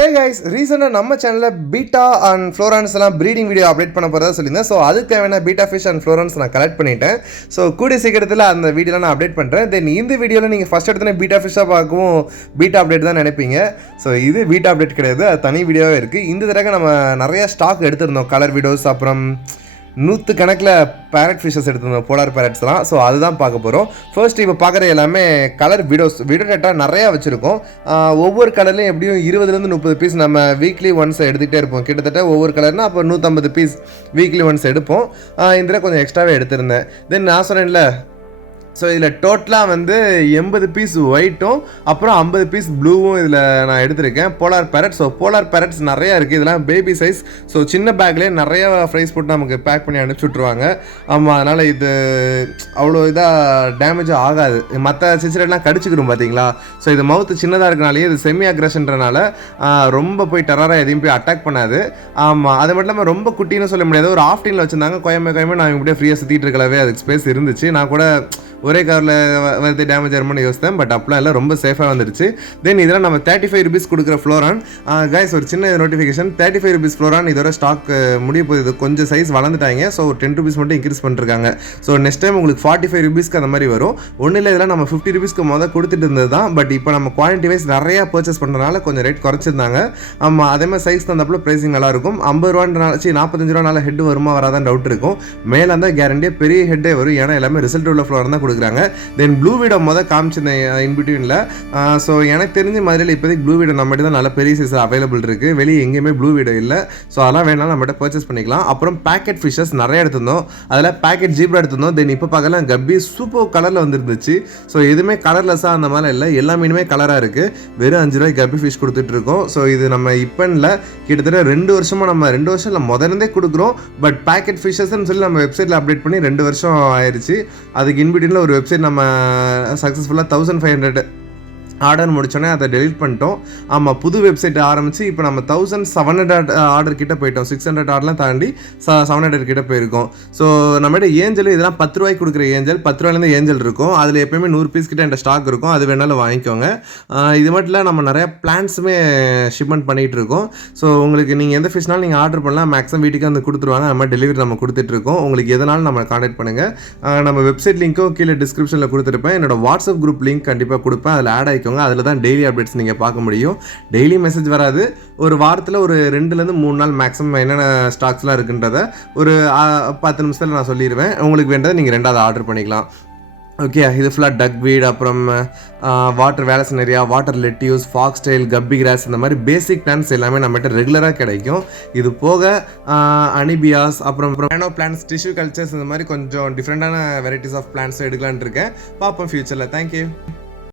Hey guys, recently நம்ம சேனல்ல beta and ஃப்ளோரான்ஸ் எல்லாம் ப்ரீடிங் வீடியோ அப்டேட் பண்ண போறதா சொல்லியிருந்தேன். ஸோ அதுக்கு தேவையான பீட்டா ஃபிஷ் அண்ட் ஃப்ளோரான்ஸ் நான் கலெக்ட் பண்ணிட்டேன். ஸோ கூடிய சீக்கிரத்தில் அந்த வீடியோலாம் நான் அப்டேட் பண்ணுறேன். தென் இந்த வீடியோவில் நீங்கள் ஃபஸ்ட் எடுத்தோன்னே பீட்டா ஃபிஷ்ஷாக பார்க்கவும் பீட்டா அப்டேட் தான் நினைப்பீங்க. ஸோ இது பீட்டா அப்டேட் கிடையாது, அது தனி வீடியோவே இருக்குது. இந்த தடவை நம்ம நிறைய ஸ்டாக் எடுத்திருந்தோம், கலர் வீடியோஸ், அப்புறம் 100 கணக்கில் பேரட் ஃபிஷஸ் எடுத்துருந்தோம், போலார் பேரட்ஸ்லாம். ஸோ அதுதான் பார்க்க போகிறோம். ஃபர்ஸ்ட் இப்போ பார்க்குற எல்லாமே கலர் வீடியோ டேட்டா நிறையா வச்சுருக்கோம். ஒவ்வொரு கலர்லையும் எப்படியும் 20லேருந்து 30 பீஸ் நம்ம வீக்லி ஒன்ஸ் எடுத்துகிட்டே இருப்போம். கிட்டத்தட்ட ஒவ்வொரு கலர்னால் அப்போ 150 பீஸ் வீக்லி ஒன்ஸ் எடுப்போம். இதில் கொஞ்சம் எக்ஸ்ட்ராவே எடுத்திருந்தேன். தென் நான் சொன்னேன்ல, ஸோ இதில் டோட்டலாக வந்து 80 பீஸ் ஒயிட்டும் அப்புறம் 50 பீஸ் ப்ளூவும் இதில் நான் எடுத்திருக்கேன், polar parrot. So polar parrots நிறையா இருக்குது. இதெல்லாம் பேபி சைஸ். ஸோ சின்ன பேக்லேயே நிறையா ப்ரைஸ் போட்டு நமக்கு பேக் பண்ணி அனுப்பிச்சுட்ருவாங்க. ஆமாம், அதனால் இது அவ்வளோ இதாக டேமேஜும் ஆகாது. மற்ற சிச்சரெல்லாம் கடிச்சிக்கிறோம் பார்த்தீங்களா. ஸோ இது மவுத்து சின்னதாக இருக்கனாலேயே இது செமி அக்ரஷன்றனால ரொம்ப போய் டெரராக எதையும் போய் அட்டாக் பண்ணாது. ஆமாம், அது மட்டும் இல்லாமல் ரொம்ப குட்டின்னு சொல்ல முடியாது. ஒரு ஆஃப்டீனில் வச்சுருந்தாங்க, கோயமே நான் இப்படியே ஃப்ரீயாக சுற்றிட்டு இருக்கலாவே, அதுக்கு ஸ்பேஸ் இருந்துச்சு. நான் கூட ஒரே கவரில் வந்து டேமேஜ் ஆகும்னு யோசித்தேன், பட் அப்படிலாம் இல்லை, ரொம்ப சேஃபாக வந்துருச்சு. தென் இதெல்லாம் நம்ம 35 ருபீஸ் கொடுக்குற ஃப்ளோரான். கைஸ், ஒரு சின்ன நோட்டிஃபிகேஷன், 35 ருபீஸ் ஃப்ளோரான் இதோட ஸ்டாக் முடிய போகுது. கொஞ்சம் சைஸ் வளர்ந்துட்டாங்க. ஸோ ஒரு 10 ருபீஸ் மட்டும் இன்க்ரீஸ் பண்ணிருக்காங்க. ஸோ நெக்ஸ்ட் டைம் உங்களுக்கு 45 ருபீஸ்க்கு அந்த மாதிரி வரும். ஒன்றும் இல்லை, இதெல்லாம் நம்ம 50 ருபீஸ்க்கு முதல் கொடுத்துட்டு இருந்தது தான். பட் இப்போ நம்ம குவாலிட்டி வைஸ் நிறையா பர்ச்சேஸ் பண்ணுறதுனால கொஞ்சம் ரேட் குறைச்சிருந்தாங்க. ஆமாம், அதே மாதிரி சைஸ் தந்தப்போ ப்ரைஸிங் நல்லாயிருக்கும். 50 ரூபான்றனால 45 ரூபானால ஹெட் வருமா வராதான் டவுட் இருக்கும். மேலே இருந்தால் கேரண்டியாக பெரிய ஹெட்டே வரும். ஏன்னா எல்லாமே ரிசல்ட் உள்ள ஃப்ளோரான் தான் கொடுக்குறாங்க. தென் ப்ளூ வீடோ காமிச்சிருந்தேன் இன்பிட்வீனில். ஸோ எனக்கு தெரிஞ்ச மாதிரியில் இப்போதைக்கு ப்ளூ வீடோ நம்மகிட்ட தான் நல்ல பெரிய சைஸ் அவைலபிள் இருக்குது. வெளியே எங்கேயுமே ப்ளூ வீடோ இல்லை. ஸோ அதெல்லாம் வேணாலும் நம்மகிட்ட பர்ச்சேஸ் பண்ணிக்கலாம். அப்புறம் பேக்கெட் ஃபிஷஸ் நிறைய எடுத்திருந்தோம். அதில் பேக்கெட் ஜீப்ரா எடுத்திருந்தோம். தென் இப்போ பார்க்கலாம் கப்பி சூப்பர் கலரில் வந்துருந்துச்சு. ஸோ எதுவுமே கலர்லெஸ்ஸாக அந்த மாதிரி இல்லை, எல்லா மீனுமே கலராக இருக்குது. வெறும் 5 ரூபாய்க்கு கப்பி ஃபிஷ் கொடுத்துட்ருக்கோம். ஸோ இது நம்ம இப்போ இல்லை, கிட்டத்தட்ட 2 வருஷமாக நம்ம 2 வருஷம் இல்லை முதலேருந்தே கொடுக்குறோம். பட் பேக்கெட் ஃபிஷஸ்ன்னு சொல்லி நம்ம வெப்சைட்டில் அப்டேட் பண்ணி 2 வருஷம் ஆயிடுச்சு. அதுக்கு இன்பிட்வீனில் ஒரு வெப்சைட் நம்ம சக்ஸஸ்ஃபுல்லாக 1500 ஆர்டர் முடிச்சோன்னே அதை டெலிட் பண்ணிட்டோம். ஆமாம், புது வெப்சைட் ஆரம்பித்து இப்போ நம்ம 1700 ஆர்டர் கிட்ட போயிட்டோம். 600 ஆர்டர்லாம் தாண்டி 700 கிட்ட போயிருக்கோம். ஸோ நம்மகிட்ட ஏஞ்சல் இதெல்லாம் 10 ரூபாய்க்கு கொடுக்குற ஏஞ்சல், 10 ரூபாயிலேருந்து ஏஞ்சல் இருக்கும். அதில் எப்போயுமே 100 பீஸ் கிட்ட என்கிட்ட ஸ்டாக் இருக்கும், அது வேணாலும் வாங்கிக்கோங்க. இது மட்டும் இல்லை, நம்ம நிறையா பிளான்ஸுமே ஷிப்மெண்ட் பண்ணிகிட்டு இருக்கோம். ஸோ உங்களுக்கு நீங்கள் எந்த ஃபிஷ்னாலும் நீங்கள் ஆர்டர் பண்ணலாம், மேக்ஸிமம் வீட்டுக்கு வந்து கொடுத்துருவாங்க. நம்ம டெலிவரி நம்ம கொடுத்துட்ருக்கோம். உங்களுக்கு எதனாலும் நம்ம கான்டாக்ட் பண்ணுங்கள். நம்ம வெப்சைட் லிங்க்கும் கீழே டிஸ்கிரிப்ஷனில் கொடுத்துருப்பேன். என்னோட வாட்ஸ்அப் குரூப் லிங்க் கண்டிப்பாக கொடுப்பேன், அதில் ஆட் ஆகிக்கும். அதில் தான் டெய்லி அப்டேட்ஸ் நீங்கள் பார்க்க முடியும். டெய்லி மெசேஜ் வராது, ஒரு வாரத்தில் ஒரு 2லேருந்து 3 நாள் மேக்ஸிமம் என்னென்ன ஸ்டாக்ஸ்லாம் இருக்குன்றதை ஒரு 10 நிமிஷத்தில் நான் சொல்லிடுவேன். உங்களுக்கு வேண்டதை நீங்கள் 2வது ஆர்டர் பண்ணிக்கலாம். ஓகே, இது ஃபுல்லாக டக் வீட், அப்புறம் water vallisneria, water lettuce, fox tail, guppy grass, இந்த மாதிரி பேசிக் பிளான்ஸ் எல்லாமே நம்மகிட்ட ரெகுலராக கிடைக்கும். இது போக அனிபியாஸ், அப்புறம் நேனோ பிளான்ஸ், டிஷ்யூ கல்ச்சர்ஸ், இந்த மாதிரி கொஞ்சம் டிஃப்ரெண்டான வெரைட்டிஸ் ஆஃப் பிளான்ஸ் எடுக்கலான்ட்டு இருக்கேன். பார்ப்போம் ஃபியூச்சரில். தேங்க்யூ.